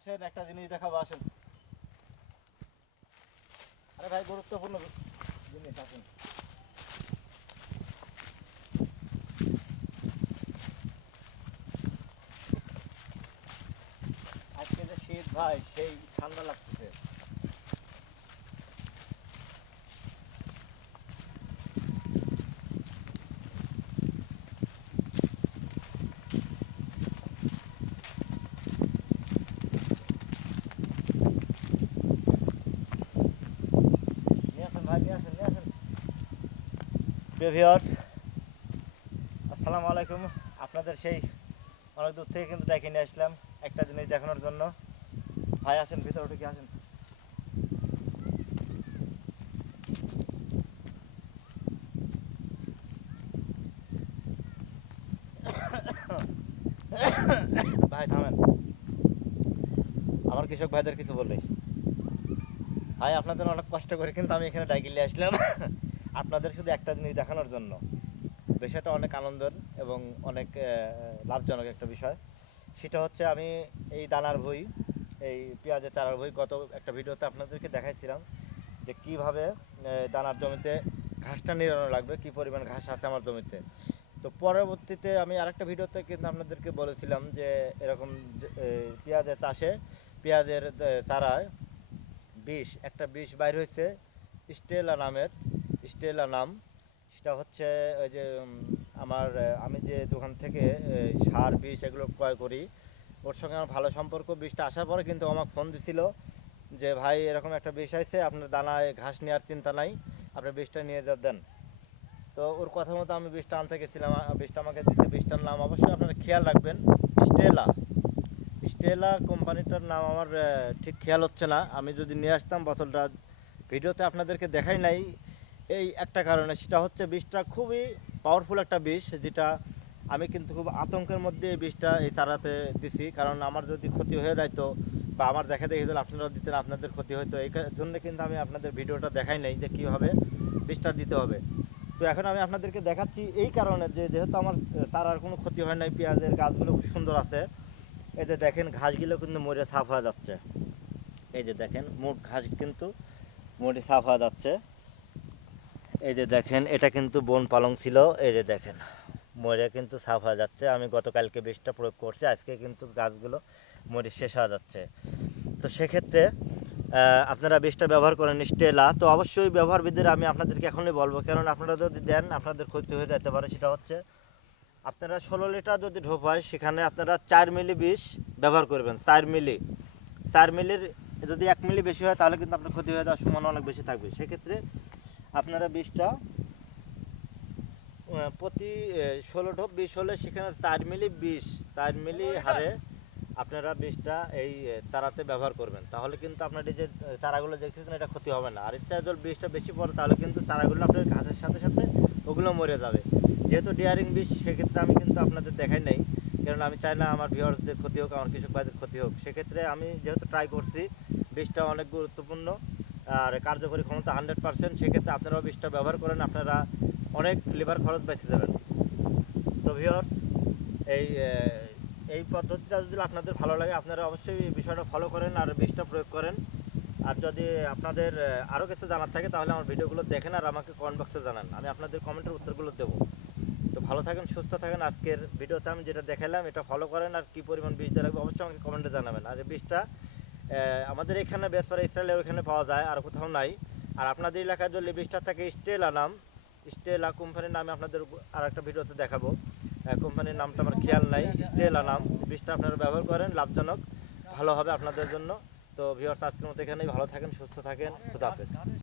আসেন একটা জিনিস দেখাবো, আসেন। আরে ভাই, গুরুত্বপূর্ণ জিনিস, আসেন। আজকে যে শীত ভাই, সেই ঠান্ডা লাগতেছে। নিয়ে আসেন ভাই, নিয়ে আসেন, নিয়ে আসেন। প্রিয় ভিউয়ার্স, আসসালামু আলাইকুম। আপনাদের সেই অনেক দূর থেকে কিন্তু ডেকে নিয়ে আসলাম একটা জিনিস দেখানোর জন্য। ভাই আসেন, ভিতরে ঢুকে আসেন। ভাই থামেন, আমার কৃষক ভাইদের কিছু বললে। ভাই আপনাদের অনেক কষ্ট করে কিন্তু আমি এখানে ডাইকে নিয়ে আসলাম আপনাদের শুধু একটা জিনিস দেখানোর জন্য। বিষয়টা অনেক আনন্দের এবং অনেক লাভজনক একটা বিষয়। সেটা হচ্ছে, আমি এই দানার ভুঁই, এই পেঁয়াজের চারার ভুঁই গত একটা ভিডিওতে আপনাদেরকে দেখাইছিলাম যে কীভাবে দানার জমিতে ঘাসটা নিড়ানো লাগবে, কী পরিমাণ ঘাস আছে আমার জমিতে। তো পরবর্তীতে আমি আরেকটা ভিডিওতে কিন্তু আপনাদেরকে বলেছিলাম যে এরকম পেঁয়াজের চাষে পেঁয়াজের চারায় একটা বিষ বাইর হয়েছে, স্টেলা নামের, স্টেলা নাম। সেটা হচ্ছে ওই যে আমি যে দোকান থেকে সার বিষ এগুলো ক্রয় করি, ওর সঙ্গে আমার ভালো সম্পর্ক। বিষটা আসার পরে কিন্তু আমাকে ফোন দিছিল যে ভাই এরকম একটা বিষ আছে, আপনার দানায় ঘাস নেওয়ার চিন্তা নাই, আপনি বিষটা নিয়ে দেন। তো ওর কথা মতো আমি বিষটা আনতে গেছিলাম, বিষটা আমাকে দিচ্ছে। বিষটার নাম অবশ্যই আপনারা খেয়াল রাখবেন, স্টেলা। স্টেলা কোম্পানিটার নাম আমার ঠিক খেয়াল হচ্ছে না। আমি যদি নিয়ে আসতাম বোতলটা, ভিডিওতে আপনাদেরকে দেখাই নাই এই একটা কারণে, সেটা হচ্ছে বিষটা খুবই পাওয়ারফুল একটা বিষ, যেটা আমি কিন্তু খুব আতঙ্কের মধ্যে এই বিষটা এই চারাতে দিছি। কারণ আমার যদি ক্ষতি হয়ে যাইতো বা আমার দেখা দেখি দিলে আপনারাও দিতেন, আপনাদের ক্ষতি হতো। এই জন্য কিন্তু আমি আপনাদের ভিডিওটা দেখাই নাই যে কীভাবে বিষটা দিতে হবে। তো এখন আমি আপনাদেরকে দেখাচ্ছি এই কারণে যে যেহেতু আমার চারার কোনো ক্ষতি হয় নাই, পেঁয়াজের গাছগুলো খুব সুন্দর আছে। এই যে দেখেন, ঘাসগুলো কিন্তু মরে সাফ হয়ে যাচ্ছে। এই যে দেখেন, মোট ঘাস কিন্তু মরে সাফ হয়ে যাচ্ছে। এই যে দেখেন, এটা কিন্তু বন পালং ছিল। এই যে দেখেন, মরে কিন্তু সাফ হয়ে যাচ্ছে। আমি গতকালকে বিষটা প্রয়োগ করছি, আজকে কিন্তু গাছগুলো মরে শেষ হয়ে যাচ্ছে। তো সেক্ষেত্রে আপনারা বিষটা ব্যবহার করেন স্টেলা। তো অবশ্যই ব্যবহার বিধির আমি আপনাদেরকে এখনই বলবো, কারণ আপনারা যদি দেন আপনাদের ক্ষতি হয়ে যেতে পারে। সেটা হচ্ছে, আপনারা 16 লিটার যদি ঢোপ হয়, সেখানে আপনারা 4 মিলি বিষ ব্যবহার করবেন। 4 মিলি, 4 মিলির যদি 1 মিলি বেশি হয় তাহলে কিন্তু আপনার ক্ষতি হয়ে যাওয়ার সম্ভাবনা অনেক বেশি থাকবে। সেক্ষেত্রে আপনারা বিষটা প্রতি 16 ঢোপ বিষ হলে সেখানে 4 মিলি বিষ, 4 মিলি হারে আপনারা বিষটা এই চারাতে ব্যবহার করবেন। তাহলে কিন্তু আপনার এই যে চারাগুলো দেখছেন, এটা ক্ষতি হবে না। আর ইচ্ছা যদি বিষটা বেশি পড়ে তাহলে কিন্তু চারাগুলো আপনার ঘাসের সাথে সাথে ওগুলো মরে যাবে। যেহেতু ডিয়ারিং বিষ, সেক্ষেত্রে আমি কিন্তু আপনাদের দেখাই নাই, কারণ আমি চাই না আমার ভিউয়ার্সদের ক্ষতি হোক, আমার কৃষক ভাইদের ক্ষতি হোক। সেক্ষেত্রে আমি যেহেতু ট্রাই করছি, বিষটা অনেক গুরুত্বপূর্ণ আর কার্যকরী ক্ষমতা 100%। সেক্ষেত্রে আপনারাও বিষটা ব্যবহার করেন, আপনারা অনেক লিভার খরচ বেঁচে যাবেন। তো ভিউয়ার্স, এই এই পদ্ধতিটা যদি আপনাদের ভালো লাগে, আপনারা অবশ্যই এই বিষয়টা ফলো করেন আর বিষটা প্রয়োগ করেন। আর যদি আপনাদের আরও কিছু জানার থাকে তাহলে আমার ভিডিওগুলো দেখেন আর আমাকে কমেন্ট বক্সে জানান, আমি আপনাদের কমেন্টের উত্তরগুলো দেবো। তো ভালো থাকেন, সুস্থ থাকেন। আজকের ভিডিওতে আমি যেটা দেখালাম এটা ফলো করেন, আর কী পরিমাণ বীজ দেওয়া লাগবে অবশ্যই আমাকে কমেন্টে জানাবেন। আর এই বীজটা আমাদের এখানে বেসপাড়া স্টাইলের ওইখানে পাওয়া যায়, আর কোথাও নাই। আর আপনাদের এলাকায় যদি বীজটা থাকে স্টেলা নাম, স্টেলা কোম্পানির নামে আপনাদের আর একটা ভিডিওতে দেখাবো। কোম্পানির নামটা আমার খেয়াল নাই, স্টেলা নাম। বীজটা আপনারা ব্যবহার করেন, লাভজনক, ভালো হবে আপনাদের জন্য। তো ভিউয়ার্স, আজকের মতো এখানেই। ভালো থাকেন, সুস্থ থাকেন, খুদা হাফেজ।